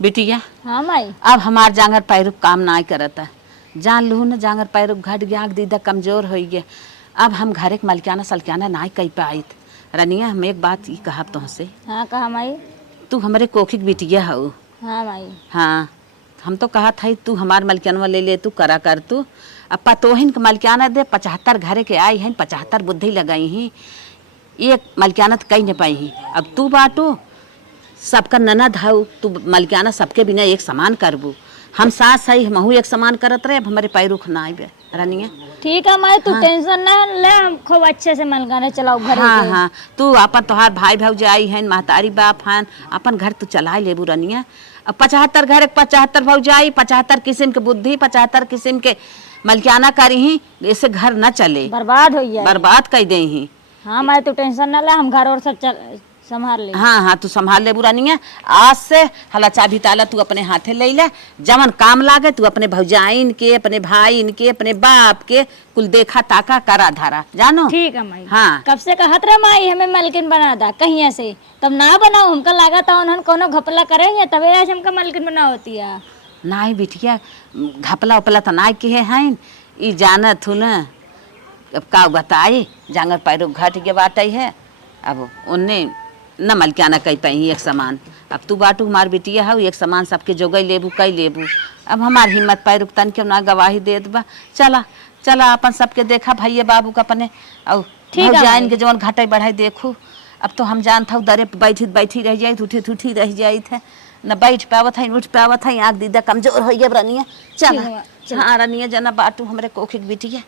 बिटिया हाँ माई। अब हमार जांगर पैरुक काम ना करता। जान लू न जांगर पैरुक घट गया, दीदा कमजोर हो गया। अब हम घरे के मलकियाना सलकियाना ना कह पाइत। रनिया हम एक बात ये कहब तुहसे। हाँ कहा माई। तू हमारे कोखिक बिटिया हो। हाँ माई। हाँ हम तो कहा था तू हमार मलकियानवा ले ले, तू करा कर तू। अब पतोहिन के मलकियाना दे 75 घरे के आई हैं, 75 बुद्धि लगाई ही, एक मलकियाना तो कहीं न पाई ही। अब तू बाटो सबका ननद हाउ, तू मलकियाना सबके बिना एक समान करबू। हम सास सही हमहू एक समान करत रहे। अब हमारे पैरुख ना आइबे रनिया। ठीक है माई, तू हाँ। टेंशन ना ले, हम खूब अच्छे से मलकाना चलाओ घर। हाँ हाँ तू अपन तोहार भाई भौज आई हैं, महतारी बाप हैं, अपन घर तू चला लेबू रनिया। अब 75 घर 75 भौज आई, 75 किस्म के बुद्धि, 75 किस्म के मलकियाना करी ही, ऐसे घर न चले, बर्बाद हो जाए, बर्बाद कर दे ही। हाँ माई तू टेंशन ना ले, हम घर और सब संभाल ले। हाँ हाँ तू संभाल ले बुरानिया। आज से हला चाबी ताला तू अपने हाथे ले ले, जवन काम लागे तू अपने भौजाइन के, अपने भाई इनके, अपने बाप के कुल देखा ताका करा धारा, जानो। ठीक है माई। हाँ कब से कहत रहे माई हमें मलकिन बना दा, कहीं से तब ना बनाओ। हमका लगा था उन्होंने कोनो घपला करेंगे तबे आज हमका मलकिन बना होती है। नाई बिटिया घपला उपला तो ना के हैं, ई जानत हूँ न। अब का बताई जांगर पैरो घट के बाटई है। अब उनने न मलकियाना कह पाई एक समान। अब तू बाटू हमार बिटिया हो, एक समान सबके जोगई लेबू कई लेबू। अब हमार हिम्मत पैरुक तन के ना गवाही दे दबा। चला चला अपन सबके देखा भैया बाबू का अपने और भौजाइन के जवन घटाई बढ़ाई देखू। अब तो हम जानता हूँ दरे बैठी बैठी रह जाई, उठी रह जाई थे, न बैठ पावत है, उठ पावत है, आँख दीदा कमजोर हो गया रनिया। चला हाँ रनिया जना बाटू हमारे कोखिक बिटिया,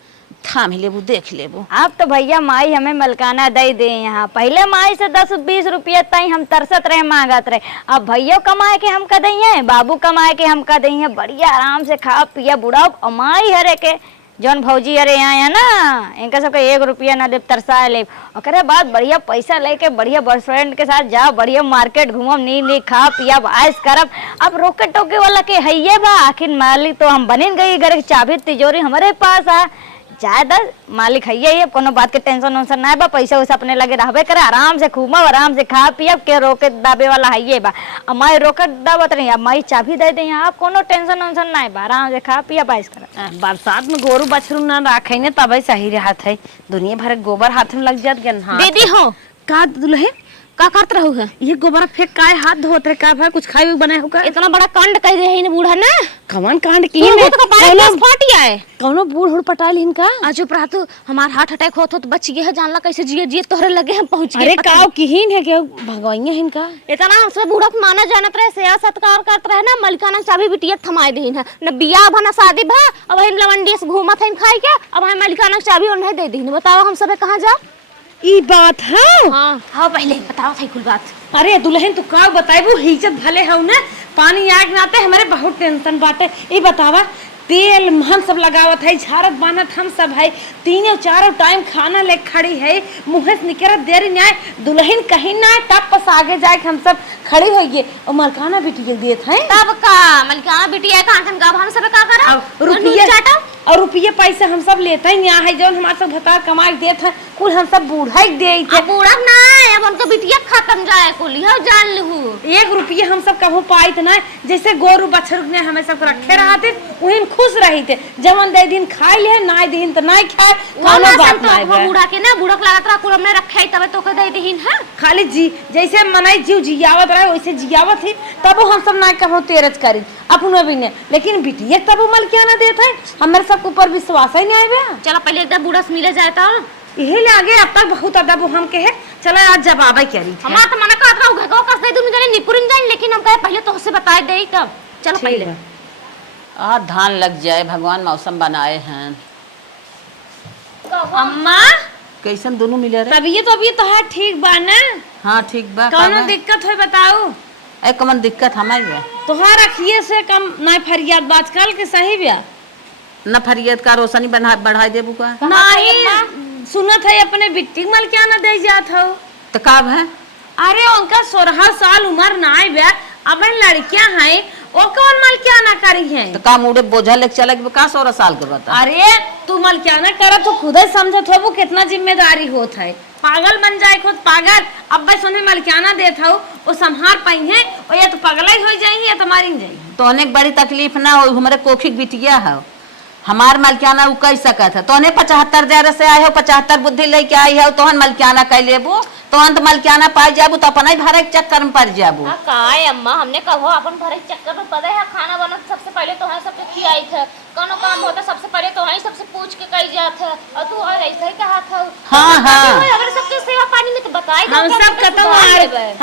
थाम लेबू देख लेबू। अब तो भैया माई हमें मलकाना दे दे। यहाँ पहले माई से 10-20 रुपया तई हम तरसत रहे, मांगत रहे। अब भैया कमाए के हम कद हैं, बाबू कमाए के हम कद हैं, बढ़िया आराम से खा पिया बुढ़ा। माई हरे के जौन भौजी अरे यहाँ है ना, इनका सबके 1 रुपया ना दे, तरसा ले। और बाद बढ़िया पैसा लेके बढ़िया बॉयफ्रेंड के साथ जाओ, बढ़िया मार्केट घूमम, नी खा पिया आइस करब। अब रोके टोके वाला के है बा, आखिर मालिक तो हम बनिन गई, घर की चाबी तिजोरी हमारे पास है, ज्यादा मालिक है। अब कोनो बात के टेंशन वेंशन ना बा, पैसा वैसा अपने लगे रहबे करे, आराम से घूमब, आराम से खा पियब, के रोके दाबे वाला है बा। अब माई रोके दाबत नहीं, अब माई चाबी दे दे, आप कोनो टेंशन वेंशन ना बा, आराम से खा पिया बाइस कर। बरसात में गोरू बछरू ना राखे ने तब सही रहत है। दुनिया भर गोबर हाथ में लग जात गन। हाँ दीदी हो का दुल्हे का करत रहू है? ये गोबर फेंक काय हाथ धोत रहे, का भाई कुछ खाए बनाए होगा? इतना बड़ा कांड कह दे है बूढ़ा ना। कवन कांड की है? तो फाटी आए कौनो बूढ़ हुड़ पटाल इनका। आज चुप रहा तू, हमार हार्ट अटैक होत तो बच गए है, जानला कैसे जिए जिए तोहरे लगे हम पहुंच गए। अरे काव किहीन है के भगवाइया इनका। इतना हमसे बूढ़ा माना जानत रहे, सेवा सत्कार करत रहे ना, मलकाना चाबी बिटिया थमाए देहिन है न, बियाह भना शादी भा, अब हम लवंडी से घूमत हन खाई के, अब हम मलकाना चाबी और नहीं दे देहिन। बताओ हम सबे कहां जा? ई बात है। हां हां पहले बताओ सही कुल बात। अरे दुल्हन तू का बताइबू, हिज्जत भले हौ ना, पानी आग नाते हमारे बहुत टेंशन बाटे। ई बतावा तेल महन सब लगावत है, झारत बानत हम सब है, 3-4 टाइम खाना ले खड़ी है, मुँह से निकलत देरी न्याय दुल्हन कहीं ना टप पस आगे जाए हम सब खड़ी हो गए। और मलकाना बिटिया देत है तब का मलकाना बिटिया का अंकन का हम सब का करा रुपया और रुपये पैसे हम सब लेते हैं यहाँ है, जौन हमारे सब भतार कमाई देत है कुल हम सब बूढ़ा ही दे। अब बूढ़ा ना अब उनका बिटिया खत्म जाए कुल हो जान लहू। 1 रुपये हम सब कभू पाई तो ना, जैसे गोरू बछरू ने हमें सब रखे रहते वही खुश रही थे, जवन दे दिन खाए ले ना दिन तो नहीं खाए, कोनो बात नहीं है। बूढ़ा के ना बूढ़ा लागत रहा कुल हमने रखे तबे तो के दे दहिन है, खाली जी जैसे मनाई जीव जियावत रहे वैसे जियावत ही, तब हम सब ना कहो तेरज करी अपनो भी ने, लेकिन बिटिया तब मलकियाना देत है, हमारे सब ऊपर विश्वास ही नहीं आवे। चलो पहले एकदम बूढ़ा से मिले जाए तो यही लागे अब तक बहुत अदब हम के है। चलो आज जवाब ही करी हमार तो मना करत रहू घगो कस दे दुनु जने निपुरिन जाइन, लेकिन हम कहे पहले तो से बता दे तब। चलो पहले आ धान लग जाए, भगवान मौसम बनाए हैं। अम्मा कैसन दोनों मिले रे? तभी तो है ठीक बा ना? हाँ ठीक बा। कौनो दिक्कत है बताओ? ए कमन दिक्कत हमारी बा, तोहार रखिए से कम ना फरियाद बात कल के सही बिया न फरियाद का रोशनी बढ़ाई देबू का नहीं सुनत है अपने बिट्टी मलकियाना दे जात हो तो का है? अरे उनका 16 साल उम्र ना है बे, अब लड़कियां हैं वो कौन मलकियाना करी है? तो का मुड़े बोझा लेके चला कि का 16 साल के बता। अरे तू मलकियाना करा तो खुद ही समझत हो वो कितना जिम्मेदारी होत है। पागल बन जाए खुद पागल। अब भाई सुने मलकियाना देत हो वो संभार पाई है और या तो पगला ही हो जाई या तो मारी जाई। तो अनेक बड़ी तकलीफ ना हो, हमारे कोखी बिटिया है हमार मलकियाना उ कह सकत है। तोहने 75 देर से आए हो, 75 बुद्धि लेके आई हो, तोहन मलकियाना कह लेबू, तोहन तो मलकियाना पाई जाबू तो अपना ही भरे के चक्कर में पड़ जाबू। काय अम्मा हमने कहो अपन भरे के चक्कर में पड़े है। खाना बना सबसे पहले तो है सबके खियाई थे, कोनो काम होता सबसे पहले तो है सबसे पूछ के कही जात है और तू और ऐसे ही कहा था। हाँ हाँ अगर सबके सेवा पानी में तो बताई हम सब कतौ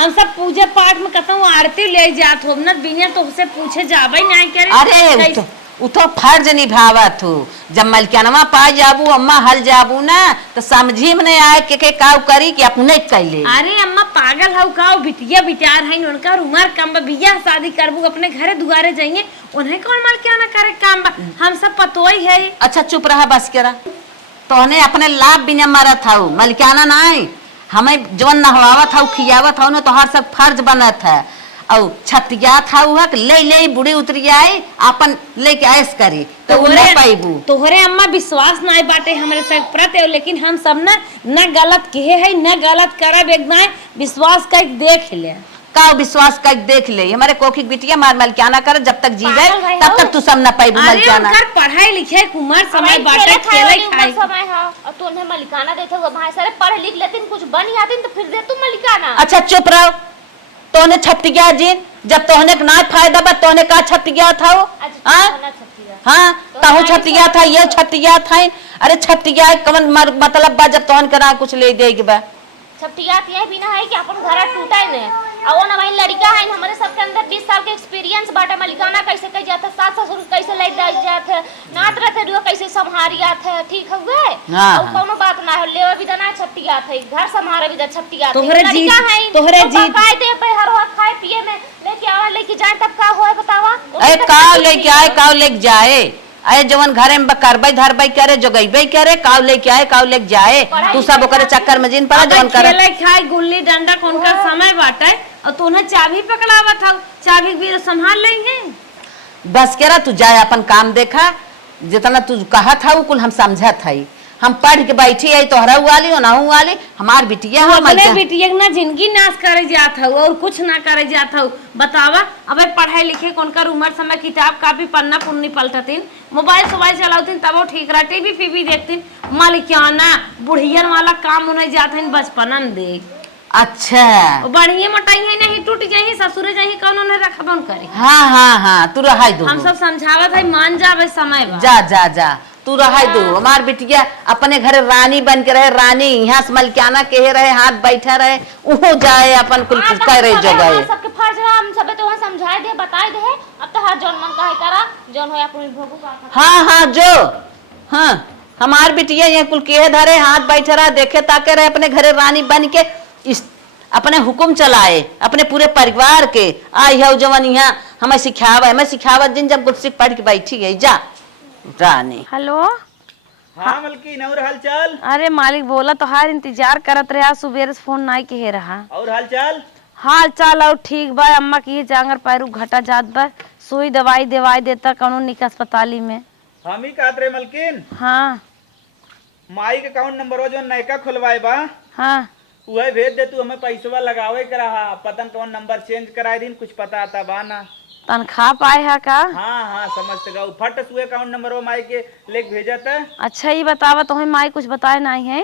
हम सब पूजा पाठ में कतौ आरती ले जात हो न बिना तो से पूछे जाबे नहीं करे। अरे उ तो फर्ज निभावत हो। जब मलकियानवा पा जाबू अम्मा हल जाबू ना तो समझी में नहीं आए के काव करी कि अपने कैले। अरे अम्मा पागल हौ का बिटिया बिचार है उनका उम्र कम बा, बियाह शादी करबू अपने घरे दुआरे जाइए उन्हें कौन मलकियाना करे काम बा। हम सब पतोई है। अच्छा चुप रहा बस करा। तोहने अपने लाभ बिना मारत हऊ मलकियाना नहीं हमें जवन नहवावत हऊ खियावत हऊ ना तो हर सब फर्ज बनत है। और छतिया था उहक ले ले बुढ़ी उतरी आई अपन लेके ऐस करे तो उन्हें पाइबू। तोहरे अम्मा विश्वास नहीं बाटे हमारे सब प्रति, लेकिन हम सब न गलत कहे है न गलत करब एकदम विश्वास कर देख ले का विश्वास कर देख ले। हमारे कोखी बिटिया मार मलकियाना कर जब तक जीवे तब तक तू सब न पाइबू मलकियाना। अरे पढ़ाई लिखे उम्र समय बाटे खेले खाए समय है और तू उन्हें मलिकाना देते वो भाई सारे पढ़ लिख लेते कुछ बन जाते तो फिर दे तू मलिकाना। अच्छा चुप रहो। तोने छपटी गया जीन जब तोहने ना फायदा बा तोहने का छपटी गया था वो। हाँ ताहू छपटी गया था ये छपटी गया था। अरे छपटी गया कमन मतलब बा जब तोहन करा कुछ ले देगी बा। छपटियात ये बिना है कि अपन घर टूटा ही नहीं और ना वही लड़का है हमारे सबके अंदर 20 साल के एक्सपीरियंस बाटा मलिकाना कैसे कह जाता सास ससुर कैसे ले जात है नात रहते रुआ कैसे संभारियात है ठीक हुए और कोनो बात ना हो लेवे भी ना छपटियात है घर संभारे भी छपटियात है लड़का है तोहरे जी पाए दे पे हर वक्त खाए पिए में लेके आवा लेके जाए तब का होए बतावा। ए काव लेके आए काव लेके जाए अरे जवन घरे में करबई धरबई करे जोगईबई करे काव लेके आए काव लेके जाए तू सब ओकरे चक्कर में जिन पड़ा जवन करे खेले खाए गुल्ली डंडा कौन का समय बाटे और तूने चाबी पकड़ावत हौ चाबी भी संभाल लेंगे। बस केरा तू जाए अपन काम देखा जितना तू कहा था वो कुल हम समझत हई। हम पढ़ के बैठी आई तोहरा वाली और नाहू वाली हमार बिटिया हो अपने बिटिया ना जिंदगी नाश करे जात हो और कुछ ना करे जात हो बतावा। अबे पढ़ाई लिखे कौन कर उम्र समय किताब कापी पन्ना पुन्नी पलटतीन मोबाइल सोबाइल चलावतीन तब ठीक रहा टीवी फीवी देखतीन मलिकाना बुढ़ियन वाला काम उन्हें जाते बचपना में देख। अच्छा बढ़िया मोटाई है नहीं टूट जाही ससुरे जाही कौन उन्हें रखबन करे। हाँ हाँ हाँ तू रहा दो हम सब समझावत है मान जावे समय बा। जा जा जा तू रहा दो। हमार बिटिया अपने घर रानी बन के रहे रानी यहाँ से मलकियाना के रहे हाथ बैठा रहे उहो जाए अपन कुल कह रहे जगह सबके फर्ज है हम सबे तो समझाए दे बताए दे अब तो हर जौन मन का है करा जौन हो अपनी भोगू का। हाँ हाँ जो हाँ हमार बिटिया यहाँ कुल के धरे हाथ बैठे रहा देखे ताके रहे अपने घरे रानी बन के इस अपने हुकुम चलाए अपने पूरे परिवार के आई है जवन यहाँ हमें सिखावा हमें सिखावत जिन जब कुछ पढ़ के बैठी गई जा रानी। हेलो हाँ मलकिन और हालचाल। अरे मालिक बोला तो हार इंतजार करत रहा सुबह से फोन नहीं के रहा और हालचाल हाल चाल और ठीक बा अम्मा की जांगर पैरू घटा जात बा सुई दवाई दवाई देता कौन निक अस्पताली में। हम ही कहत रहे मलकिन हाँ माई के अकाउंट नंबर जो नयका खुलवाए बा हाँ वही भेज दे तू हमें पैसवा लगावे के रहा पतन कौन नंबर चेंज कराए दिन कुछ पता आता बा ना तनख्वाह पाए है का। हाँ हाँ समझते गो फट सुए अकाउंट नंबर वो माई के लेके भेजा था। अच्छा ये बतावा तुम्हें माई कुछ बताए नहीं है।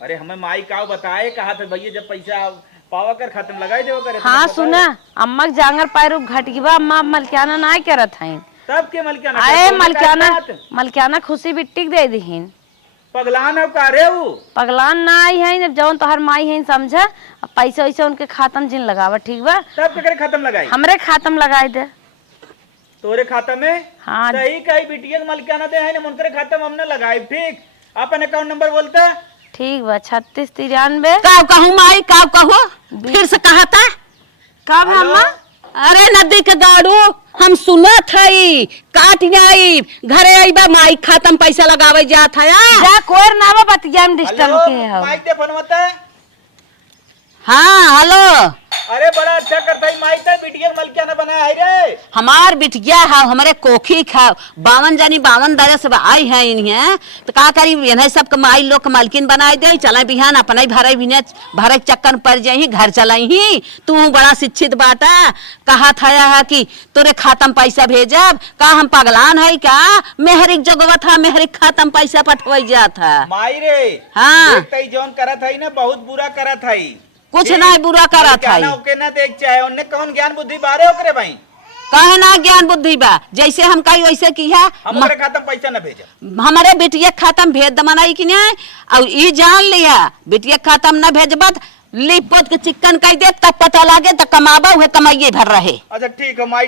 अरे हमें माई का बताए कहा था भैया जब पैसा पावा कर खत्म लगाई देव करे। हाँ सुना अम्मा के जांगर पैरू घट गई बा अम्मा मलकियाना नहीं करत है तब के मलकियाना अरे मलकियाना खुशी बिट्टी दे दीन पगलान अब का रे वो पगलान ना आई है जब जौन तोहर माई है समझा पैसा वैसे उनके खाता में जिन लगावा ठीक बा तब के खत्म लगाई हमरे खाता में लगाई दे तोरे खाता में। हाँ सही कही बिटिया मलकियाना दे है ना उनके खाता में हमने लगाई ठीक अपन अकाउंट नंबर बोलता ठीक बा 3693 काव कहूँ माई काव कहो फिर से कहा था कब अम्मा अरे नदी के गाड़ू हम सुनत हई काट जाई घरे आईबा माई खाता में पैसा लगावे जात है जा कोर नावा बतिया में डिस्टर्ब के हो माइक दे फोन मत। हाँ हेलो। अरे बड़ा अच्छा करता है माई तो बिटिया मलकिया ना बनाया है रे। हमार बिटिया है हमारे कोखी खाओ 52 जानी 52 दादा सब आई है इन्हें तो का करी इन्हें सब कमाई लोग मालकिन बनाए दे चला बिहान अपना ही भरे बिने भरे चक्कर पड़ जाही घर चलाई ही। तू बड़ा शिक्षित बाटा कहा था है कि तोरे खातम पैसा भेजब का हम पगलान है का मेहरिक जगवा था मेहरिक खातम पैसा पठवाई जात है माई रे। हाँ तई जोन करत है ना बहुत बुरा करत है। कुछ नहीं बुरा करा था ओके ना देख चाहे उन्हें कौन ज्ञान बुद्धि बारे ओकरे भाई कहे ना ज्ञान बुद्धि बा जैसे हम कही वैसे की है हम ओकरे खातम पैसा न भेजब। हमारे बिटिया खातम भेज दमनाई कि नहीं और ई जान लिया बिटिया खातम न भेजबत लिपत के चिकन कह दे तब पता लागे तो कमाबा हुए कमाइए भर रहे। अच्छा ठीक है माई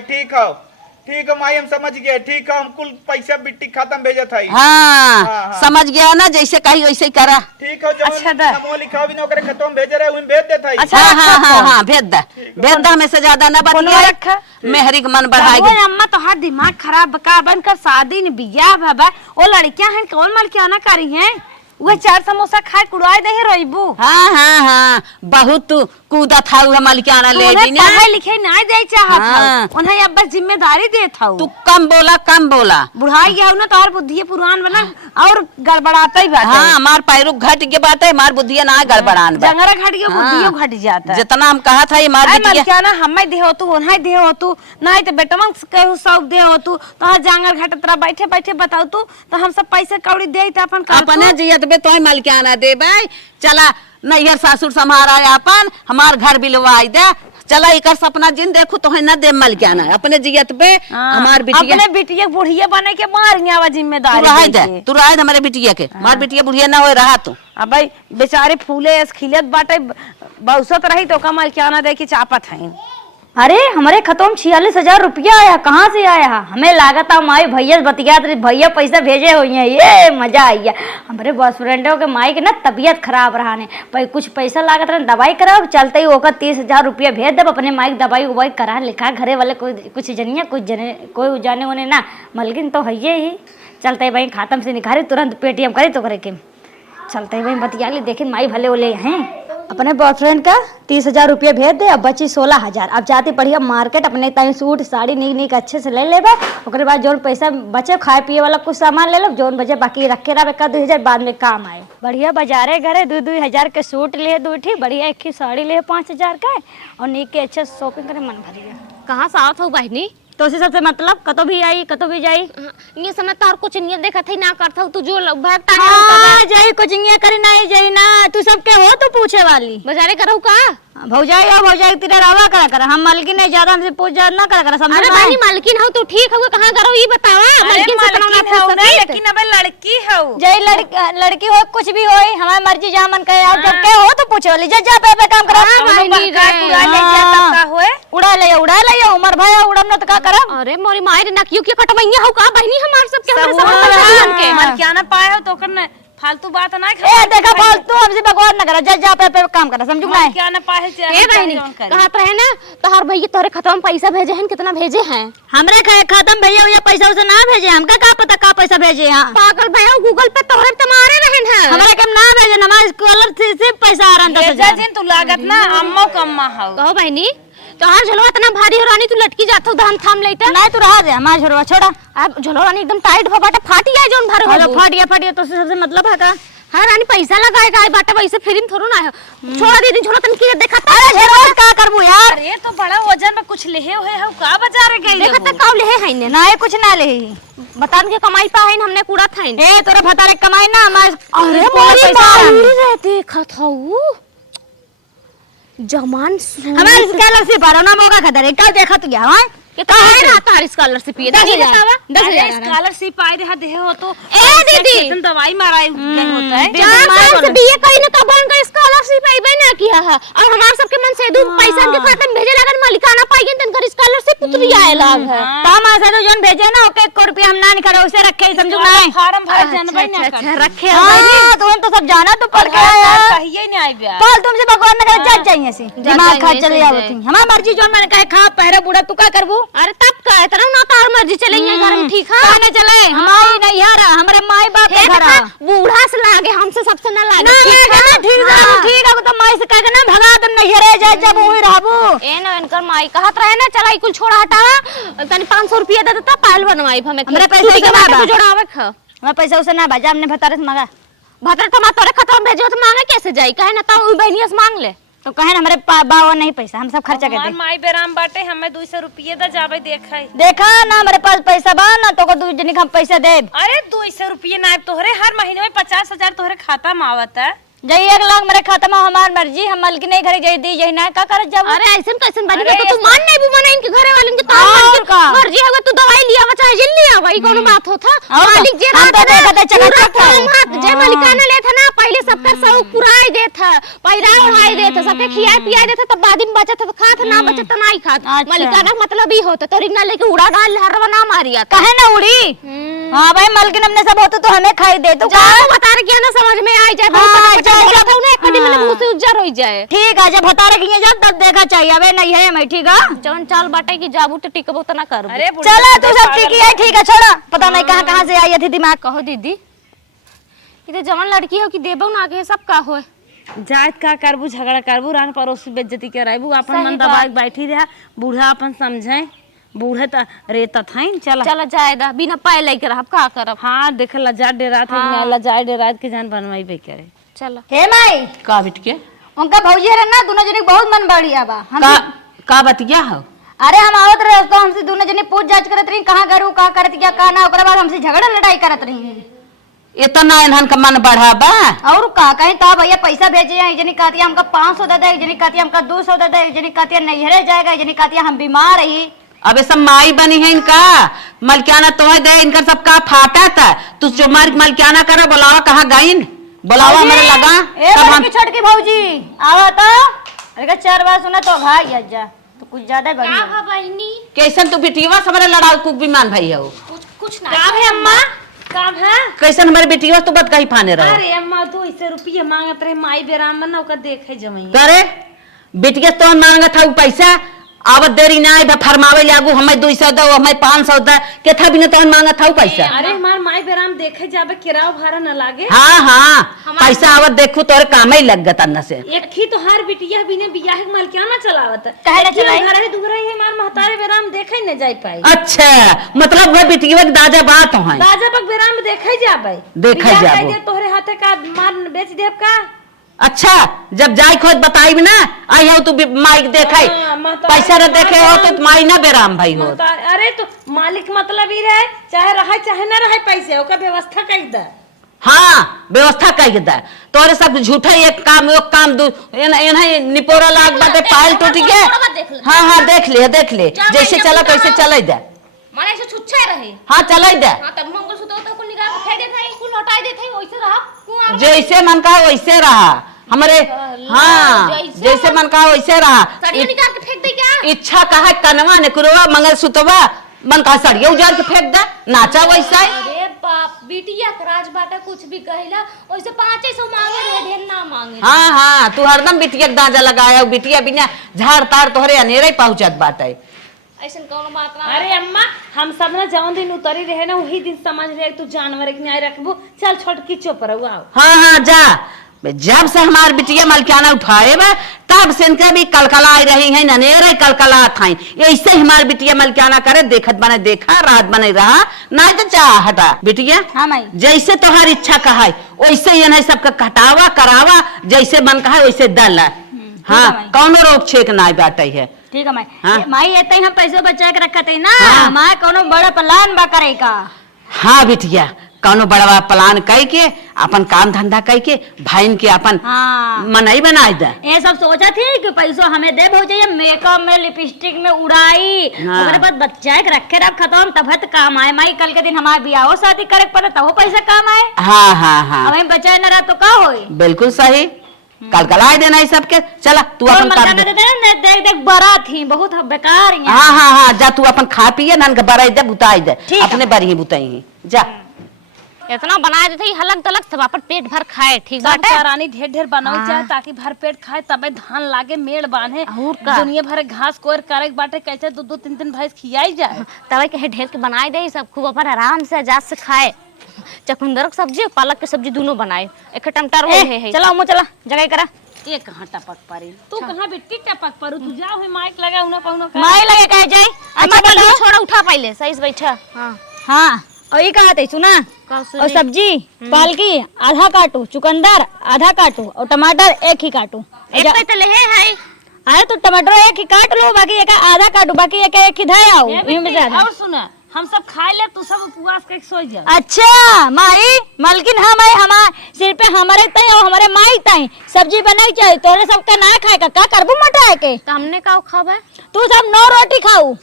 ठीक है माई हम समझ गए ठीक है हम कुल पैसा बिट्टी खातम भेजत है। हाँ, हाँ। समझ गया ना जैसे कही वैसे ही करा। ठीक है जब अच्छा दा। नमो लिखा भी ना ओकरे खातम भेज रहे उन भेज देता है। अच्छा, हाँ हाँ हाँ हाँ भेज द हमें से ज्यादा न फोनवा बतिया रखा। मेहरी के मन बढ़ाए ओए अम्मा तो हर दिमाग खराब बका बन कर शादी ने बियाह बाबा ओ लड़कियां हैं कौन मल क्या ना करी हैं वह 4 समोसा खाए कुड़ाए दे रोइबू। हाँ हाँ हाँ बहुत कूदा था मलिकाना ले उन्हें दी पढ़ाई लिखाई नहीं दे चाहत हाँ। हूँ उन्हें अब बस जिम्मेदारी दे था तू कम बोला बुढ़ाई गया ना तो और बुद्धि पुरान बना और गड़बड़ाता ही बात हाँ हमार पैरू घट के बात है मार बुद्धिया ना गड़बड़ान बा। जंगरा घट गया बुद्धियो घट जाता है। जितना हम कहा था ये मार अरे बिटिया क्या ना हमें दे हो तू उन्हें दे हो तू नहीं तो बेटा मन कहू सब दे हो तू तो जांगर घाट तेरा बैठे बैठे बताओ तू तो हम सब पैसे कौड़ी दे तो अपन अपने जियत बे तो मलिकाना दे भाई चला नैहर सासुर सम्हारा अपन हमार घर बिलवाई दे चला इकर सपना जिन देखू तो है न दे मलिकाना अपने जियत बे हमार बिटिया अपने बिटिया बुढ़िया बने के मारिया वा जिम्मेदारी तू रह दे हमारे बिटिया के मार बिटिया बुढ़िया ना हो रहा तू अब भाई बेचारे फूले खिलत बाटे बौसत रही तो कमल क्या ना दे की चापत है। अरे हमारे खतम 46,000 रुपया आया कहाँ से आया हमें लागत है माई भैया बतिया भैया पैसा भेजे हुए हैं ये मजा आई है। हमारे बॉस फ्रेंडों के माई के ना तबीयत खराब रहा ने भाई कुछ पैसा लागत रहा दवाई कराओ चलते ही होकर 30,000 रुपया भेज दे अपने माई दवाई उवाई करा लिखा घरे वाले कोई कुछ जनिया कोई जाने उन्हें ना मलकिन तो है ही चलते भाई खातम से निकाले तुरंत पेटीएम करे तो करे के चलते भाई बतिया ले देखे माई भले वाले हैं अपने बॉयफ्रेंड का 30,000 रुपया भेज दे अब बची 16,000 अब जाते बढ़िया मार्केट अपने ताई सूट साड़ी नीक अच्छे से ले लेबे ओकरे बाद जोन पैसा बचे खाए पिए वाला कुछ सामान ले लो जोन बचे बाकी रखे रहे का 2,000 बाद में काम आए बढ़िया बाजारे घरे 2,000 के सूट ले 2 बढ़िया एक ही साड़ी ले 5,000 का और नीक के अच्छे शॉपिंग करे मन भरिया। कहाँ से आवत हो बहनी तो उसी सबसे मतलब कतो भी आई कतो भी जाई ये समय तार कुछ नहीं देखा थे ना करता तू जो बैग हाँ जाई कुछ नहीं करे नहीं जाई ना तू सबके हो तो पूछे वाली बाजारे करो का भौजाई तेरा रवा करा कर हम मालकिन नहीं ज्यादा हमसे पूछ ज्यादा ना करा कर समझ अरे बहनी मालकिन हो तू ठीक हो कहाँ करो ये बतावा मालकिन से इतना ना पूछ सके लेकिन अब लड़की है जय लड़की हो कुछ भी हो हमारी मर्जी जहाँ मन कहे आप जब के हो तो पूछे वाली जा पे काम करो उड़ा ले उमर भाई उड़म न तो का करब अरे मोरी माई नकियो के कटवैया हो का बहनी हमार सब के हमरे सब के मल क्या ना पाए हो तो करने फालतू बात ना ए देखा फालतू हमसे बकवास ना करा जा पे काम करा समझू ना क्या ना पाए ए बहनी कहत रहे ना तोहर भैया तोरे खतम पैसा भेजे हैं कितना भेजे हैं हमरे खत्म भैया भैया पैसा उसे ना भेजे हमका का पता का पैसा भेजे हां पागल भैया गूगल पे तोहरे तुम्हारे रहन है हमरा के ना भेजे हमारे स्कॉलर से पैसा आ रहा 10,000 दिन तू लागत ना अम्मो कम्मा हो कहो बहनी तोहार झोलवा इतना भारी हो रानी तू लटकी जात हो धाम थाम लेते नहीं तू रहा दे हमारा झोलवा छोड़ा अब झोलवा रानी एकदम टाइट हो बाटा फाटी जाए जोन भर हो फाटिया तो सबसे मतलब है का हां रानी पैसा लगाए गाय बाटा वैसे फिल्म थोड़ो ना है छोड़ा दीदी छोड़ा तन की देखा अरे झोलवा का करबू यार अरे तो बड़ा वजन में कुछ लेहे हुए हो का बाजारे गई देखा त काव ले है ने ना कुछ ना ले बतान के कमाई पा है हमने कूड़ा था ए तोरा फतारे कमाई ना हमारे अरे मोरी बाई रे देखत हऊ जमान हमारे स्कॉलरशिप आ रहा ना मौका खतरे का देखा तू गया हां कितना है ना तार स्कॉलरशिप ये 10,000 10,000 स्कॉलरशिप आए रहा दे हो तो ए दीदी दवाई माराई होता है 4 साल से बीए करी ना तब का स्कॉलरशिप आइबे ना किया है और हमार सबके मन से दू पैसा के खाते में भेजे लगन मालिकाना पाई तन कर स्कॉलरशिप कुछ भी आए लाग है तो हम ऐसे तो जोन भेजे ना ओके 1 रुपया हम ना निकले उसे रखे समझू ना फार्म भर जानबे ना अच्छा रखे हां तो सब जाना तो पड़ के आया कहिए नहीं आई ब्याह पाल तुमसे भगवान न करे जा जाइए से दिमाग खा चले आओ तुम हमारी मर्जी जोन मैंने कहे खा पहरे बूढ़ा तू का करबू अरे तब कहे तरह ना तार मर्जी चलेंगे घर में, ठीक है कहने चले हमारी नहीं यार, हमारे माई बाप के घर है। बूढ़ा से लागे, हमसे सबसे ना लागे, ना ठीक है, ठीक है तो माई से कह के ना भगा तुम नहीं हरे जाए जब वही रहबू। ए ना इनकर माई कहत रहे ना चला कुल छोड़ा हटावा, तनी 500 रुपया दे देता पायल बनवाई हमें, हमरे पैसे के के बात बा। जोड़ावे ख हमारे पैसा उसे ना भाजा, हमने भतारे से मांगा। भतर टमा तोरे खतम भेजो तो मांगे कैसे जाई, कहे ना ता बहनिया से मांग ले। तो कहे ना हमारे बाबा नहीं पैसा, हम सब खर्चा हमार करते। माई बेराम बाटे, हमें 200 रुपये दा जावे देखा। देखा ना हमारे पास पैसा बा ना, तो को दू जनी हम पैसा दे। अरे 200 रुपये ना तोहरे हर महीने में 50,000 तोहरे खाता में आवता। जई 1 लाख मेरे खाता में, हमार मर्जी, हम मलकी नहीं घरे जाई दी जई ना का कर जब। अरे ऐसन कैसन बनी तो तू मान नहीं बुमाना इनके घरे वाले के, और तो का? मर्जी है तू दवाई लिया चाहे जिल लिया भाई, कोनो बात होता मालिक जे हम तो देखते चकाचक था। जे मालिकाना ले था ना पहले सबका शौक पुराई दे था, पैरा उड़ाई दे था, सबके खिया पिया दे था, तब बाद में बचत तो खात ना बचत तो नहीं खात। अच्छा। मालिकाना मतलब ही होता तो रिंगना लेके उड़ा डाल हरवा ना मारिया था। कहे ना उड़ी। हाँ भाई मलकिन हमने सब होता तो हमें खाई दे, तो जाओ बता रहे क्या ना समझ में आई जाए, हाँ, बोला था उन्हें कभी मैंने मुंह से उज्जर हो जाए। ठीक है, जब बता रहे कि जब तब देखा चाहिए, अबे नहीं है मैं, ठीक है जौन चाल बाटे की जाबू तो टिकबो तो ना कर। अरे चलो तू सब ठीक है, ठीक है छोड़ो, पता नहीं कहाँ से आई थी दिमाग। कहो दीदी ये तो जवान लड़की हो कि देबो ना आगे सब का होए, जात का करबू, झगड़ा करबू, रान पड़ोसी बेइज्जती कराबू, अपन मन दबा के बैठी रहा। बूढ़ा अपन समझे, बूढ़े त रेता थाइन। चल चला जाएदा बिना पाए लेके रहब का करब। हाँ देख लजा डेरा था, लजा डेरा के जान बनवाई बे करे। चला हे माई का बिटिया उनका भौजी है ना, दोनों जने बहुत मन बढ़िया बा। हम का बतिया हो? अरे हम आवत रहे तो हमसे दोनों जने पूछ जांच करत रही, कहाँ करू का करत क्या का ना, ओकरा बाद हमसे झगड़ा लड़ाई करत रही। इतना इन्हन का मन बढ़ा बा। और का कहीं तो भैया पैसा भेजे हैं, जनी कहती है हमका 500 दे दे, जनी कहती है हमका 200 दे दे, जनी कहती है नहीं हरे जाएगा, जनी कहती है हम बीमार रही। अबे सब माई बनी है इनका, मलकियाना तो दे, इनका सब का फाटा था। तू जो मलकियाना करा, बुलावा कहाँ गईन, बुलावा मेरे लगा। ए बड़की छोटकी भौजी आवा तो, अरे 4 बार सुना तो भाई अज्जा तो कुछ ज्यादा बड़ी है। का बहनी कैसन तू बिटिया हमारे लड़ाऊ कुक विमान भैया हो? कुछ ना काम है अम्मा, काम है। कैसन हमारे बिटिया तू बत कहीं फाने रहो? अरे अम्मा 200 रुपये मांगत रहे माई बेराम में, ओकर देखे जमई। करे बिटिया तो मांगा था वो पैसा, आवत देरी ना आई फरमावे लागू, हमें 200 दो, हमें 500 दो, के था बिना तो मांगा था वो पैसा। अरे हमार माई बेराम देखे जाबे, किराया भाड़ा न लागे। हाँ हाँ पैसा आवत देखू तोरे काम ही लग गता न से। एक ही तो हर बिटिया बिने बियाह के माल क्या ना चलावत। काहे ना चलाई? घरे दुगरे ही हमार महतारे बेराम देखे न जाई पाई। अच्छा मतलब वह बिटिया के दादा बात हो है, राजा बक बेराम देखे जाबे, देखे बियाह जाबो। कई दे तोहरे हाथे का मार बेच देब का। अच्छा जब जाई खोज बताई ना आई हो तू माइक देखे, हाँ, पैसा न देखे हो तो माई ना बेराम भाई हो। अरे तो मालिक मतलब ही रहे, चाहे रहे चाहे न रहे, पैसे ओकर व्यवस्था कर दे। हाँ व्यवस्था कह दे, तोरे सब झूठा एक काम दू निपोरा लाग बाटे, पायल टूट गए। हाँ हाँ देख ले जैसे चला कैसे चले दे, माने से छुच्छे रहे। हाँ चले दे, हां तब मंगलसूत्र तो कुल निकाल के फेंक देते हैं, कुल हटा देते हैं, वैसे रहा कुआं जैसे मन का वैसे रहा हमारे। हाँ जैसे मन का वैसे रहा। साड़ियों निकाल के फेंक दे क्या? इच्छा का है कनवा निकुरवा मंगलसूत्रवा मन का सड़िया उजाड़ के फेंक दे, नाचा वैसा है। अरे बाप बिटिया के राज बाटा कुछ भी कहिला, वैसे 500 मांगे रहे, ढेर ना मांगे। हाँ हाँ तू हरदम बिटिया के दांजा लगाया, बिटिया बिना झाड़ तार तोहरे अनेरे ही पहुंचत बाटे। ऐसन कोनो बात ना। अरे अम्मा हम सब ना जौन दिन उतरी रहे ना वही दिन समझ रहे तू जानवर के न्याय रखबो। चल छोटकी चुप रहो। हाँ हाँ जा, जब से हमार बिटिया मलकियाना उठाए बा तब से इनके भी कलकला रही है, ननेरे कलकला थाई। ऐसे हमार बिटिया मलकियाना करे, देखत बने देखा, रात बने रहा, नहीं तो चाह हटा बिटिया। हाँ माई जैसे तोहार इच्छा कहा वैसे ये नहीं सबका कटावा करावा, जैसे मन कहा वैसे डाला। हाँ कौन रोक छेक ना बाटे है। ठीक है माई। हाँ? माई एते हम पैसे बचा के रखते ना, हाँ? माई कोनो बड़ा प्लान बा करे का। हाँ बिटिया कौनो बड़वा प्लान कह के अपन काम धंधा कह के भाईन के अपन हाँ मनई बनाई दे। ये सब सोचा थी कि पैसो हमें दे भौजे, मेकअप में लिपस्टिक में उड़ाई, हाँ। ओकरे बाद बच्चा के रखे रख खत्म, तब तो काम आए माई। कल के दिन हमारे बियाह शादी करे पड़े तब वो पैसा काम आए। हाँ हाँ हाँ अब हम बचाए न रहा तो का होई? बिल्कुल सही, कलकला देना है सबके। चला तू अपन काम दे। देख देख बड़ा थी बहुत बेकार यहाँ। हाँ हाँ हाँ जा तू अपन खा पिए नन के बराई दे बुताई दे, ठीक है। अपने बरी बुताई जा। इतना बना देते ही हलक तलक सब अपन पेट भर खाए। ठीक सब बाटे रानी ढेर ढेर बनाओ चाहे ताकि भर पेट खाए, तबे धान लागे मेड़ बांधे और का? दुनिया भर घास कोर करे के बाटे, कैसे 2-2 3 भैंस खियाई जाए। तवे के ढेर के बनाए दे सब खूब अपन आराम से आजाद से खाए। चकुंदर की सब्जी पालक की सब्जी दोनों बनाए। एक टमाटर रोल है। चला मुँह चला जगह करा। ये कहाँ टपक पड़ी तू, कहाँ बिट्टी टपक पड़ू तू, जाओ है माइक लगा उना पहुना का माई लगे कहे जाए। अच्छा बताओ छोड़ा उठा पहले सही से बैठा। हाँ और ये कहा थे सुना, और सब्जी पालकी आधा काटू, चुकंदर आधा काटू और टमाटर एक ही काटू। अरे तो टमाटर एक ही काट लो, बाकी एक आधा काटू, बाकी एक ही धरे आओ। और सुना हम सब खाए ले, तू सब उपवास करके सो जा। अच्छा माई मालकिन हम है, हमारे सिर पे हमारे तय और हमारे माई तय सब्जी बनाई चाहिए, तोरे सबका ना खाएगा का करबू मटाए के। तो हमने का खावे, तू सब 9 रोटी खाऊ।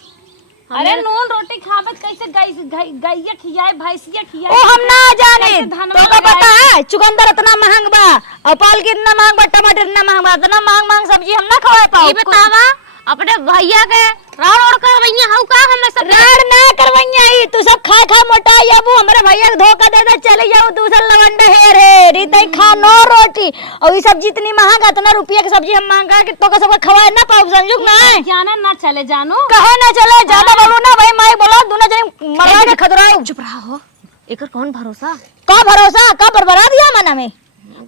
अरे नून रोटी खाबे कैसे गैया खियाए भैंसिया खियाए, ओ हम ना जाने तो का पता है चुकंदर इतना महंग बा और पालकी इतना महंग बा, टमाटर इतना महंग बा, इतना महंग महंग सब्जी हम ना खवाए पाओ। बतावा अपने भैया के राड़ ओड़ करवैया हऊ का, हमें सब राड़ ना करवैया ही तू सब खा खा मोटा याबू। हमारे भैया को धोखा दे दे चले जाओ दूसरा लवंडा है रे रीते खा 9 रोटी और ये सब्जी इतनी महंगा, इतना रुपया की सब्जी हम मांगा कि तो का सब खवाए ना पाओ। संजुक ना जाना ना चले जानो कहे ना चले, ज्यादा बोलो ना भाई माई बोलो दोनों जने मरवा के खदराओ। चुप रहो, एकर कौन भरोसा का भरोसा का बरबरा दिया मना में।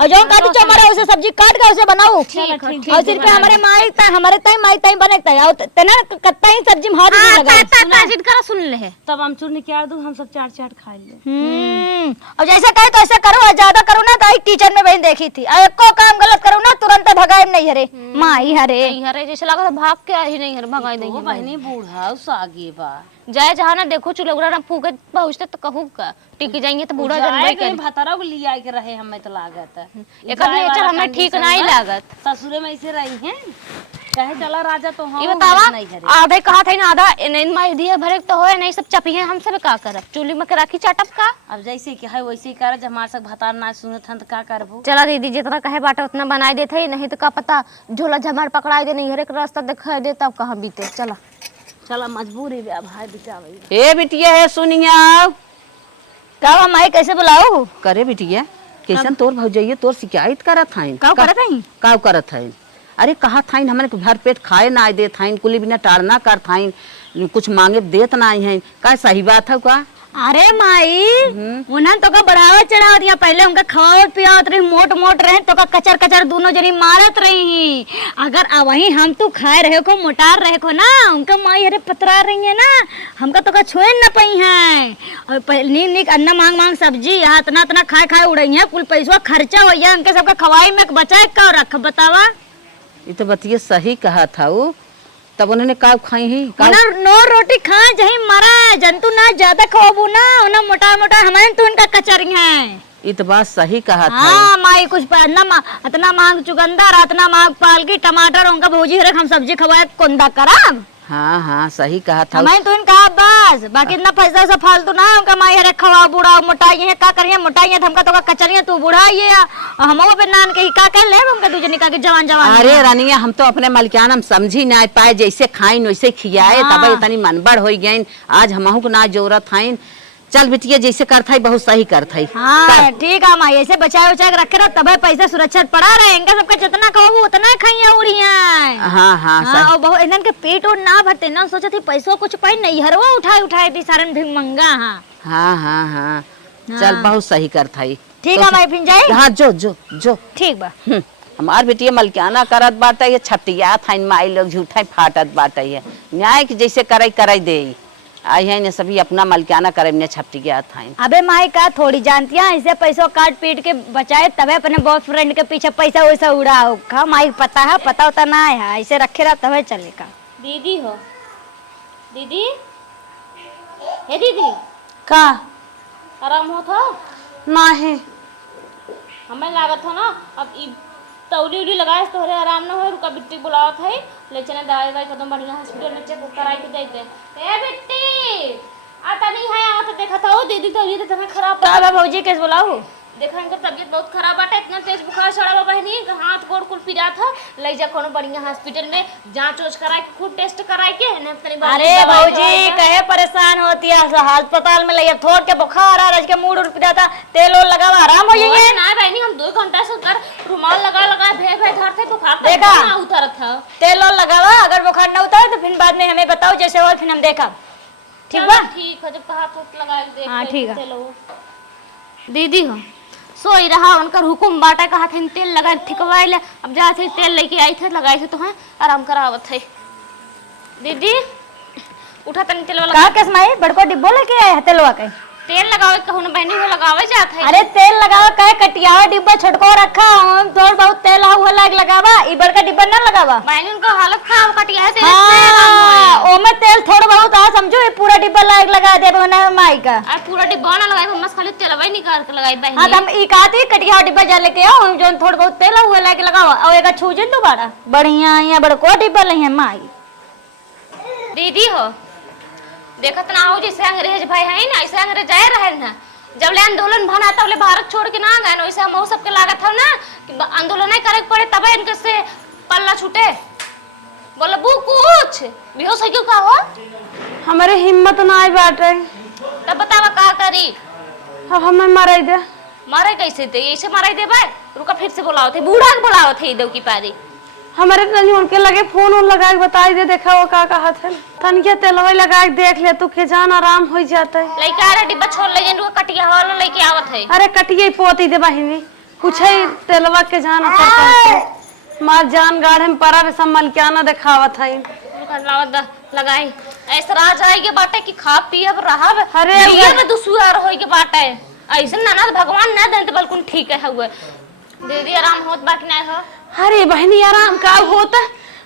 और जो काटी चमड़ा उसे सब्जी काट के उसे बनाओ और सिर्फ हमारे माई ता हमारे ताई माई ताई बनेता है और तना कत्ता ही सब्जी में हाथ लगा ता जिद करा सुन ले तब हम चूर निकाल दूं, हम सब चाट खा ले। और जैसा कहे तो ऐसा करो, और ज्यादा करो ना तो टीचर में बहन देखी थी और एको काम गलत करो ना तुरंत भगाए नहीं हरे माई हरे जैसे लगा भाग के ही नहीं हरे भगाए नहीं। वो बहनी बूढ़ा उस आगे बा जाए जहाँ ना देखो चुलगुरा ना फूके पहुँचते तो कहू का टिकी जाएंगे तो बूढ़ा जनबे के भतरा को लिया के रहे हमें तो लागत है एकर नेचर हमें ठीक नहीं लागत। ससुरे में ऐसे रही हैं चाहे चला राजा तो हम ये बतावा आधे कहा था ना आधा नहीं मार दिया भरे तो होए नहीं सब चपिए हम सब का करब चूल्ही में के राखी चाटब का। अब जैसे कि है वैसे ही कर, जब हमारे सब भतार ना सुनत हन तो का करबो। चला दीदी जितना कहे बाटा उतना बनाई देते, नहीं तो का पता झोला झमाड़ पकड़ाई दे नहीं हर एक रास्ता दिखाई दे तब कहाँ बीते। चला चला मजबूरी भाई बिचावे। ए बिटिया है सुनिया का माई कैसे बुलाओ करे बिटिया कैसन तोर भौजइये तोर शिकायत करत हईन का करत हईन का करत हईन। अरे कहा थाइन हमने भर पेट खाए ना दे थाइन कुली बिना टाड़ना कर थाइन कुछ मांगे देत ना हैं का सही बात है का। अरे माई उन्हें तो का बढ़ावा चढ़ा दिया, पहले उनका खवावत पियावत रही मोट मोट रहे तो का कचर कचर दोनों जनी मारत रही। अगर वही हम तू खाए रहे को मोटार रहे को ना उनका माई अरे पतरा रही है ना, हमका तो का छोड़ न पाई है। और नीक नीक अन्ना मांग मांग सब्जी यहाँ इतना इतना खाए खाए उड़ई है, कुल पैसा खर्चा हो गया उनके सबका खवाई में बचाए का रख बतावा। ये तो बतिये सही कहा था वो, तब उन्होंने का खाई ही ना 9 रोटी खा जही मरा जंतु ना ज्यादा खाबू ना उन्हें मोटा मोटा हमारे तो उनका कचरी है। ये तो बात सही कहा था। हाँ माई कुछ इतना मांग चुकंदर इतना मांग पालकी टमाटर उनका भौजी हम सब्जी खवाए कोंदा करब। हाँ हाँ सही कहा था। मैं तो इनका बस बाकी इतना पैसा से फालतू ना उनका माई हरे खवा बूढ़ा मोटाई है का करिए मोटाई है हमका तो का कचरिए तू बूढ़ा ये हम पे नान के ही का कर ले उनका दूजे निका के जवान जवान। अरे रानिया हम तो अपने मलकियान हम समझी ना पाए, जैसे खाइन वैसे खियाए तब इतनी मनबड़ हो गई। आज हमहू को ना जरूरत है। चल बिटिया जैसे करता है बहुत सही करता है। हाँ ठीक है माई ऐसे बचाए उचाए रखे रह तब पैसा सुरक्षित पड़ा रहे इनका सबका जितना कहो उतना खाइए उड़िया। हाँ हाँ और बहुत इनन के पेट और ना भरते ना सोचे थी पैसों कुछ पाई नहीं हरवा उठाए उठाए थी सारन भी मंगा। हाँ हाँ हाँ चल बहुत सही करता है। ठीक है माई फिर जाए। हाँ जो जो जो ठीक बा। हमार बेटिया मलकियाना करत बाटा ये छटिया था माई लोग झूठा फाटत बाटा ये न्याय की जैसे कराई दे आई है ने सभी अपना मलकियाना करे ने छपटी गया था। अबे माई का थोड़ी जानती है ऐसे पैसों काट पीट के बचाए तबे अपने बॉयफ्रेंड के पीछे पैसा वैसा उड़ाओ का माई पता है पता होता ना है ऐसे रखे रहा तबे चलेगा। दीदी हो दीदी हे दीदी का आराम हो था ना है हमें लागत हो ना अब तौली उली लगाए तो आराम ना हो रुका बिट्टी बुलावत है ले चले दवाई दवाई खत्म बढ़िया हॉस्पिटल में चेक कराई के देते ए बिट्टी आता नहीं है आता देखा था वो दीदी तो ये तो तना खराब का भौजी कैसे बुलाओ देखा इनका तबीयत बहुत खराब बाटे, इतना तेज बुखार चढ़ा बा बहनी, हाथ गोड़ कुल पिरा था। ले जा कोनो बढ़िया हॉस्पिटल में जांच ओच कराए के खूब टेस्ट कराए के है ना तनी बात। अरे भौजी कहे परेशान होती है, अस्पताल में ले थोड़ के बुखार आ रहा के मूड उड़ पिरा था, तेल ओल लगावा आराम हो जाएंगे। ना बहनी हम 2 घंटा से कर रुमाल लगा लगा भे भे धरते बुखार देखा? ना उतरत था। तेल ओल लगावा, अगर बुखार ना उतरे तो फिर बाद में हमें बताओ, जैसे और फिर हम देखा। ठीक बा? ठीक है, जब हाथ उठ लगा के देख। हाँ, ठीक है। चलो दीदी हो सोई रहा, उनका हुकुम बाटा कहा था तेल लगा ठिकवाए ले, अब जा थे तेल लेके आई थे लगाए थे तो है आराम करावत है। दीदी उठा तनी तेल वाला कहा केस माई बड़को डिब्बो लेके आए तेलवा के? तेल लगावे कहूं ना बहनी, वो लगावे जात है। अरे तेल लगावा कहे कटियावा डिब्बा छोटको रखा, हम थोड़ा बहुत तेल हुआ लाग लगावा, ई बड़का डिब्बा ना लगावा। बहनी उनका हालत खराब कटिया है तेल हाँ, ओमे तेल थोड़ा बहुत आ समझो, ये पूरा डिब्बा लाग लगा दे बना माई का। और पूरा डिब्बा ना लगाई, मम्मा खाली तेलवा ही निकाल के लगाई बहनी। हाँ, हम ई कहती कटिया डिब्बा जा लेके आओ, हम जो थोड़ा बहुत तेल हुआ लाग लगावा और एका छूजन दोबारा बढ़िया यहाँ बड़को डिब्बा ले हैं माई। दीदी हो देखत ना हो जैसे अंग्रेज भाई है ना, ऐसे अंग्रेज जाए रहे ना, जब ले आंदोलन बना तब ले भारत छोड़ के ना गए ना, वैसे हम सबके लागत है ना कि आंदोलन नहीं करे पड़े तब इनके से पल्ला छूटे। बोले बू कुछ बेहोश है क्यों का हो? हमारे हिम्मत ना आई बाटे, तब बतावा का करी? अब हमें मराई दे। मारे कैसे थे? ऐसे मारे दे भाई, रुका फिर से बुलाओ थे, बूढ़ा के बुलाओ थे देव की पारी। हमारे तनी उनके लगे फोन उन लगा के बताई दे, देखा वो का कहा थे तनिके तेलवा लगा के देख ले, तू के जान आराम हो जाता है। लइका अरे डिब्बा छोड़ ले जन कटिया वाला लेके आवत है। अरे कटिए पोती दे बहिनी, कुछ ही तेलवा के जान असर करते, मार जान गाढ़े में परा रे सम्मल क्या ना दिखावत है। लगाई ऐसा राज आए के बाटे कि खा पी अब रहा अरे ये में दुसुआर होई के बाटे, ऐसे ना ना भगवान ना देते बल्कि ठीक है हुए। दीदी आराम होत बाकी नहीं हो? अरे बहनी आराम का होता,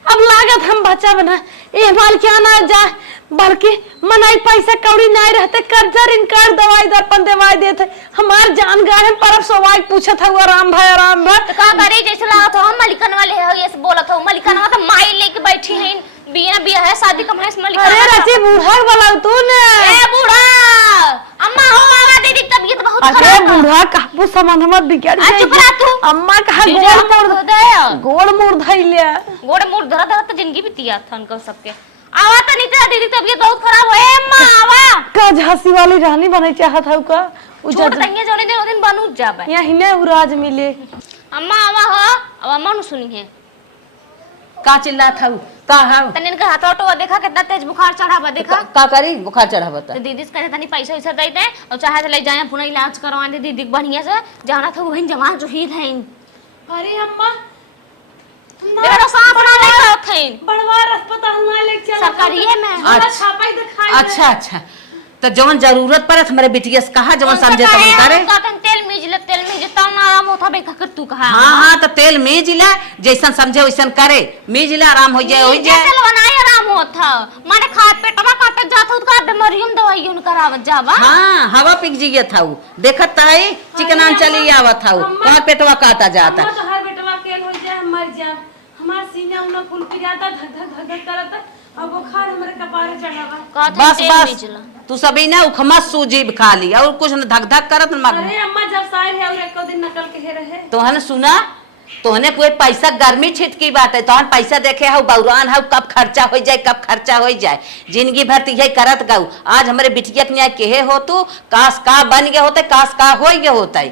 अब लागत हम बच्चा बना ए माल क्या ना जा, बल्कि मनाई पैसा कौड़ी नहीं रहते, कर्जा इनकार दवाई दर्पण दवाई देते, हमार जान गाड़े पर सवाल पूछत है आराम भाई आराम भाई। तो का करे जैसे लागत हो हम मलिकन वाले हो, ये बोलत हो मलिकन तो माई लेके बैठी है, बिया बिया है शादी का भैंस मलिकन। अरे रची बूढ़ा बोला तू ने, ए बूढ़ा अम्मा हो आवा दीदी तबीयत बहुत अरे खराब है। बूढ़ा काबू संबंध मत बिगड़ आ चुप रह तू। अम्मा कहा गोड़ मुड़ धइले, गोड़ मुड़ धरा धरा तो जिंदगी बीतिया था उनको सबके। आवा तो नहीं तेरा दीदी तबीयत बहुत खराब है, अम्मा आवा का झांसी वाली रानी बने चाहत है का छोड़ तंगे जोने दिन दिन बनू जाबे यहाँ हिने उराज मिले। अम्मा आवा हो, अब अम्मा नु सुनी है का चिल्ला था का हाउ तने इनका हाथ ऑटो देखा कितना तेज बुखार चढ़ा बा देखा। का करी बुखार चढ़ा बता तो दीदी से कहते तनी पैसा वैसा दे दे और चाहे तो ले जाए पुणे इलाज करवा दे दीदी बढ़िया से, जाना था वहीं जवान जो ही थे। अरे अम्मा मेरा सांस ना ले थे बड़वार अस्पताल ना ले चल सरकारी में। अच्छा अच्छा तो जवन जरूरत पड़े हमारे बिटिया से कहा जवन समझे तवन करे। तेल मीज ले तेल मीज ता ना आराम होता बे कर तू कहा। हाँ हाँ तो तेल मीज ले जैसन समझे वैसन करे, मीज ले आराम हो जाए हो जाए। तेल बनाए आराम होता माने खाद पेटवा काटत जात हो का बीमारियों में दवाई उन करावत जावा। हाँ हवा पिक जिया था देखत था चिकनान चली आवत था कहाँ पेटवा काटा जाता। तो हर बेटवा के हो जाए मर जाए, हमार सीना उना फूल पी जाता धक धक धक धक करता, अब बुखार हमारे कपारे चढ़ावा। बस बस तू सभी ना उखमा सूजी खा ली और कुछ न धक धक करत मर। अरे अम्मा जब साल है और एक दिन नकल के हे रहे तोहने सुना तोहने पूरे पैसा गर्मी छिटकी बात है, तोहन पैसा देखे हऊ बौरान हऊ कब खर्चा हो जाए कब खर्चा हो जाए, जिंदगी भर यही करत गऊ। आज हमारे बिटिया के केहे हो तू काश का बन गए होते काश का हो गए होते।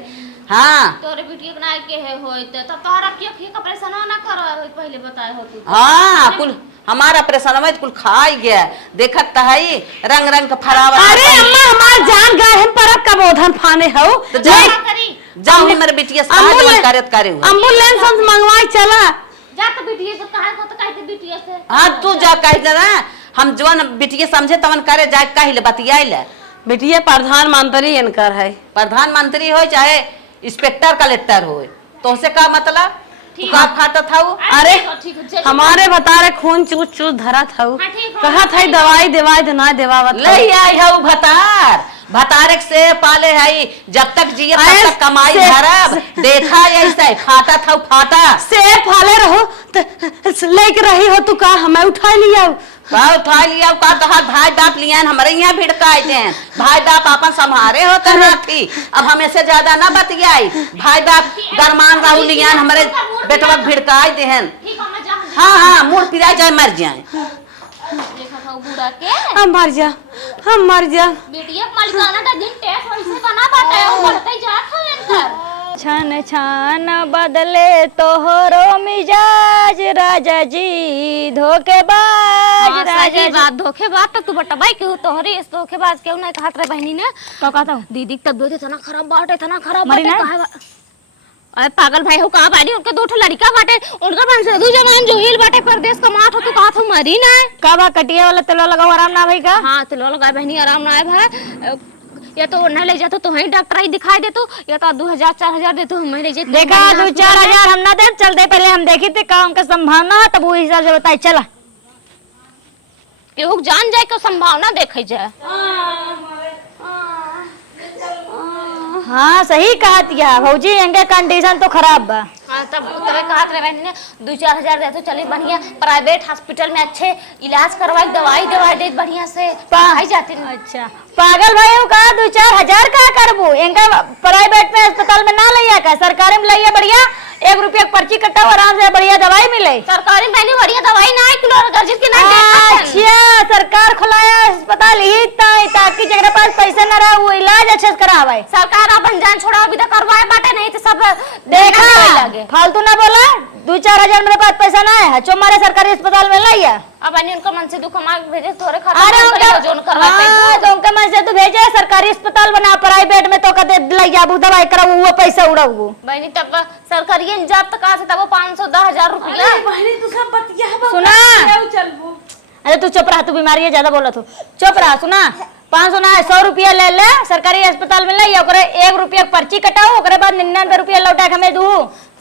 हाँ तोरे बिटिया बनाए के है होते तब तोहरा के ऑपरेशन ना करो पहले बताए हो तू। हाँ कुल हमारा ऑपरेशन में कुल खाई गया देखत है रंग रंग का फरावा। अरे अम्मा हमार जान गए हम परब का बोधन फाने हो तो जाओ हमारे बिटिया कार्यत करे एम्बुलेंस मंगवाई चला जा तो बिटिया से कहे को तो कहते बिटिया से। हाँ तू जा कह ना हम जो बिटिया समझे तवन करे जा कह ले बतियाई ले। बिटिया प्रधानमंत्री इनकर है, प्रधानमंत्री हो चाहे इंस्पेक्टर कलेक्टर हो तो से का मतलब तू का खाता था। अरे हमारे बता रहे खून चूस चूस धरा था, कहा था दवाई देवाई तो ना देवावत ले आई है भतार भतारे से पाले है, जब तक जिए तब तक कमाई धरब। देखा ऐसा फाटा था फाटा से फाले रहो लेके रही हो तू का हमें उठा लिया उठा लिया का तो हाथ भाई बाप लिया हमारे यहाँ भिड़काए दें। भाई बाप अपन संभारे होते ना थी, अब हमें से ज्यादा ना बतियाई। भाई बाप गरमान राहु लिया हमारे बेटवा भिड़काए देहन। हाँ हाँ मुड़ पिरा जाए मर जाए। हम मर जा बेटिया मलिकाना दा दिन टेस्ट वैसे बना बाटे और बढ़ते जात हो इनकर। छन छन बदले तोहरो मिजाज राजा जी धोखेबाज राजा जी। बात धोखेबाज तो तू बटबाई क्यों तोहरी इस धोखेबाज क्यों नहीं कहत रे बहनी ने तो कहता हूँ दीदी की तबीयत इतना खराब बाटे अरे पागल भाई हो कहा बाड़ी उनके दो ठो लड़का बाटे उनका बंस दू जवान जो हिल बाटे परदेश कमात हो तो कहा था मरी ना का बा कटिया वाला तेलो लगाओ आराम ना भाई का। हाँ तेलो लगाए बहनी आराम ना है भाई। या तो नहीं ले जातो तो वहीं डॉक्टर ही दिखाई दे तो या तो 2000-4000 दे तो हमें ले जाते। देखा 2-4 हम ना दे चल दे पहले हम देखी थे का उनका संभावना तब वो हिसाब से बताए चला कि वो जान जाए को संभावना देखे जाए। हाँ सही कहा तिया भौजी इनके कंडीशन तो खराब बा। हाँ तब तबे कहा थे बहनी ने 2-4 दे तो चली बढ़िया प्राइवेट हॉस्पिटल में अच्छे इलाज करवाई दवाई दे बढ़िया से आई जाती। अच्छा पागल भाई हो कहा 2-4 का करबू इनका प्राइवेट में अस्पताल में ना लिया का सरकारी में लिया बढ़िया 1 रुपया पर्ची कटाओ आराम से बढ़िया दवाई मिले। सरकारी में नहीं बढ़िया दवाई ना गर्जित की ना अच्छा सरकार खुलाया अस्पताल ही ताकि जगह पास पैसा न रहा वो इलाज अच्छे से करावे। सरकार अपन जान छोड़ा अभी तक करवाए बाटे नहीं तो सब देखा लगे फालतू ना बोला 2-4 मेरे पास पैसा ना है जो हमारे सरकारी अस्पताल में लिया। अब अन्य उनका मन से दुख मांग भेजे तोरे अरे उनका मन से तू भेजे सरकारी अस्पताल बना प्राइवेट में तो कहते लिया दवाई करा वो पैसा उड़ाऊ बहनी तब सरकारी जब तक आ से तब 510,000 रुपया बहनी तू सब बतिया सुना। अरे तू चुप रहा तू बीमारी है ज्यादा बोला तू चुप रहा सुना 500 ना 100 रुपया ले ले सरकारी अस्पताल में ले 1 रुपया पर्ची कटाओ बाद 99 रुपया लौटा के हमें दू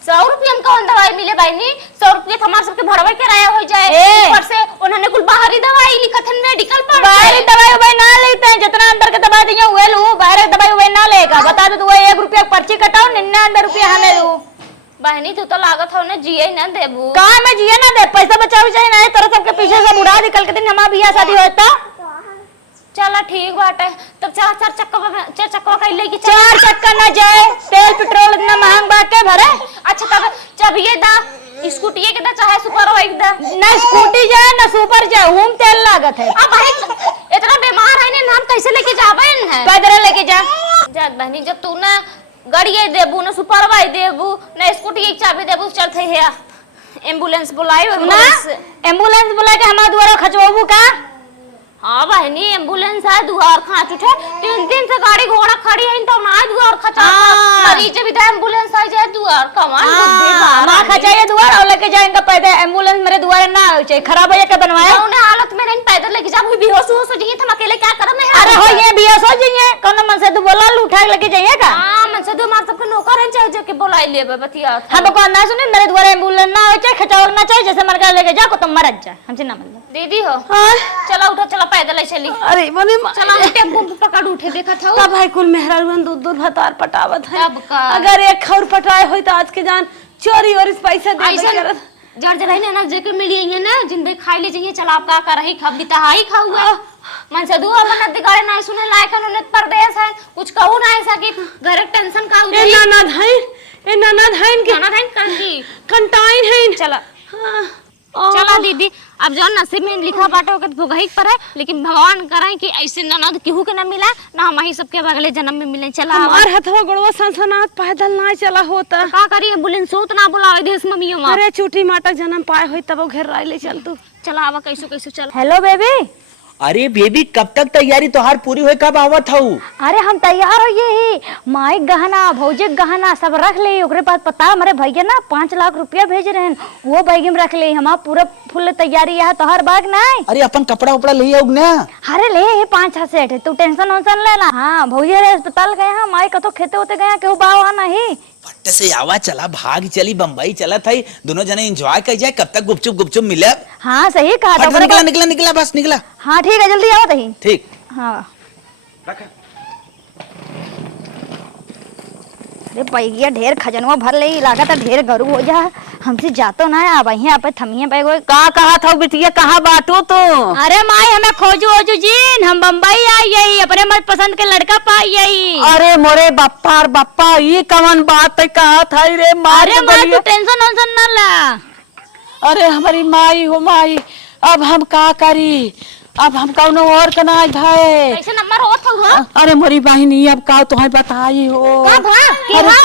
100 रुपया में कौन दवाई मिले बहनी 100 रुपया हमारे सबके भरवा किराया हो जाए ऊपर से उन्होंने कुल बाहरी दवाई लिखत है मेडिकल पर बाहरी दवाई ना लेते हैं जितना अंदर के दवा दिए हुए लू बाहर दवाई ना लेगा बता दो 1 रुपया पर्ची कटाओ 99 रुपया हमें दू। बहनी तू तो लागत हो ना जिए ना देबू का मैं जिए ना दे पैसा बचाओ चाहिए ना तरह सबके पीछे से बुढ़ा निकल के दिन हमारा बियाह शादी होता। चला ठीक बात है तब 4 चक्का का लेके 4 चक्का ना जाए तेल पेट्रोल इतना महंग बाटे भरे। अच्छा तब जब ये दा स्कूटी के दा चाहे सुपर बाइक दा ना स्कूटी जाए ना सुपर जाए उम तेल लागत है। अब भाई इतना बीमार है ना हम कैसे लेके जाबे है पैदल लेके जा बहनी जब तू ना गाड़ी देबू ना सुपर बाइक देबू ना स्कूटी की चाबी देबू चलते है एम्बुलेंस बुलायो एम्बुलेंस बुला के हमारा द्वारा खचवाबू का। हाँ बहनी एम्बुलेंस है दुआर खाँच उठे 3 दिन से गाड़ी घोड़ा खड़ी है तो ना दुआर खचा मरीज भी तो एम्बुलेंस आ जाए दुआर कमाल मां खचाए दुआर और लेके जाएंगे पैदल एम्बुलेंस मेरे दुआर ना हो चाहिए खराब है क्या बनवाया उन्हें हालत में नहीं पैदल लेके जा बेहोश हो जाइए तुम अकेले क्या करम है। अरे हो ये बेहोश हो जाइए कौन मन से तू बोला उठा लेके जाइए का। हां मन से मार सबके नौकर है चाहे जो के बुला लेबे बतिया हम को ना सुने मेरे द्वारा एम्बुलेंस ना हो चाहिए खचाओ ना चाहिए जैसे मर के लेके जा को तुम मर जा हमसे ना मतलब दीदी हो चला उठा चला पैदल चली। अरे बोले चला टेम्पो पकड़ उठे देखा था का भाई कुल मेहरान दूध भतार पटावत है अब का अगर एक खौर पटाए होई तो आज के जान चोरी और इस पैसा दे दे करत जड़ जड़ है ना जेके मिली है ना जिन बे खाई ले जाइए चला आप का कर रही खब बिता हाई खाऊगा मन से दुआ मन दिगाड़े ना सुने लायक है उन्हें परदेश है कुछ कहू ना ऐसा कि घर टेंशन का ए नाना धाइन के नाना धाइन कंटी कंटाइन है चला चला दीदी अब जो नसीब में लिखा बाटे ओके भोगही पर है लेकिन भगवान कराए कि ऐसे ननद केहू के ना मिला ना हम ही सबके अगले जन्म में मिले। चला हमार हथवा गोड़वा सनसनात पैदल ना चला होता का करी एम्बुलेंस होत ना बुलावे देश मम्मी मां अरे चूटी माटक जन्म पाए होई तब घर राय ले चल तू चला आवा कैसो चल। हेलो बेबी अरे बेबी कब तक तैयारी तोहार पूरी होए कब आवत हऊ। अरे हम तैयार हो ये ही माई गहना भौजी गहना सब रख ले ओकरे पास पता हमारे भैया ना 5 लाख रुपया भेज रहे हैं वो बैग में रख ले हमारा पूरा फुल तैयारी है तोहर बाग ना अरे अपन कपड़ा उपड़ा ले आऊ ना। अरे ले ये 5-6 सेट है तू टेंशन वंशन लेना। हाँ भौजी रे अस्पताल गए हैं माई कतो खेते होते गए केहू बाव नहीं फट से आवा चला भाग चली बम्बई चला था दोनों जने एंजॉय कर जाए कब तक गुपचुप मिले। हाँ सही कहा था निकला बस निकला। हाँ ठीक है जल्दी आओ तही ठीक। हाँ अरे पैगिया ढेर खजनवा भर ले लागत ढेर गरू हो जा हमसे जातो ना अब यहाँ पे थमिए पे का कहा था बिटिया, कहाँ बाटो तो? अरे माई हमें खोजू ओजू जीन, हम बम्बई आई यही अपने मन पसंद के लड़का पाई यही। अरे मोरे बप्पा और बप्पा, ये कवन बात है, कहा था रे मार अरे के माई बोलिए। तू टेंशन वेंशन न ला। अरे हमारी माई हो माई, अब हम का करी, अब हम कौनो और का ना धाए। कैसे नंबर होत हो? अरे मोरी बहनी अब का तुम्हें बताई हो। का भा के भा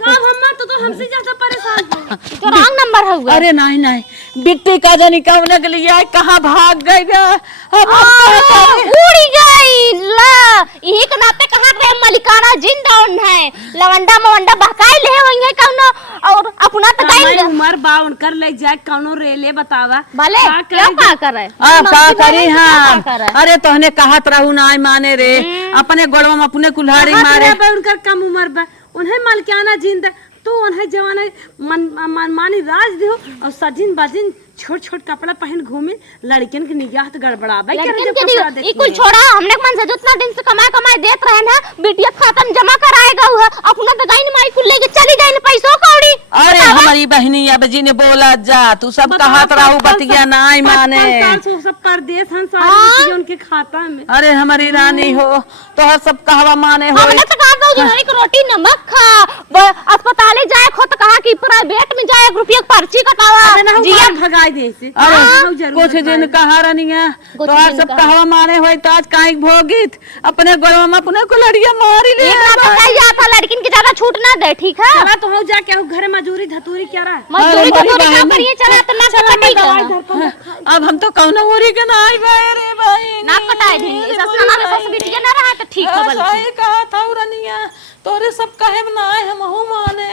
मम्मा तो हमसे ज्यादा परेशान हो। तो रॉन्ग नंबर हुआ। अरे नहीं नहीं, बिट्टी का जानी कब लग लिया, कहाँ भाग गई गा। अब हम क्या करें? उड़ी गई ला, यही के नाते कहां रे मलिकाना जिंदाउन है, लवंडा मवंडा बहकाई ले वही है कौनो और अपना तो हमारी गई उम्र बा उनकर ले जाए कौनो रेले बतावा भले का क्यों का करे। अब का करी हाँ। क्या करे? अरे तोहने कहत रहू ना माने रे, अपने गोड़वा में अपने कुल्हाड़ी मारे। उनकर कम उम्र बा, उन्हें मालिकाना जिंदा तो उन्हें जवान मानी राज दियो और सजिन बाजिन छोट छोट कपड़ा पहन घूमे, लड़कियन के निगाह तो गड़बड़ाबे लड़किन के दियो ई कुल छोड़ा, हमने मन से जितना दिन से कमाए देत रहे ना बिटिया खाता में जमा कराएगा हुआ अपना तो गई माई कुल लेके चली गई पैसों कौड़ी। अरे हमारी बहनी अब जी ने बोला जा, तू सब कहत रहू बतिया नहीं माने। सब परदेश हम सारे उनके खाता में। अरे हमारी रानी हो, तो हर सब कहवा माने हो। हमने तो कहा दो जनवरी को रोटी नमक खा, अस्पताल जाए खो तो कहा कि प्राइवेट में जाए रुपया पर्ची कटावा जिया भगाई दे से। अरे कुछ दिन कहा रही है तो हर सब कहवा माने हो, तो आज काहे भोगित अपने गोड़वा में अपने कुल्हड़िया मारी ले। एक ना बताई जाता लड़किन की ज्यादा छूट ना दे, ठीक है? चला तो हो जाके हो घर मजूरी धतूरी क्या रहा है। मजदूरी को तो ना करिए, चला तो ना कटाई अब हम तो कौन ओरी के ना आई रे भाई, ना कटाई देंगे ससुर ना ससुर बिटिया ना रहा तो ठीक है। सही कहा था रनिया, तोरे सब कहे ना हम माने।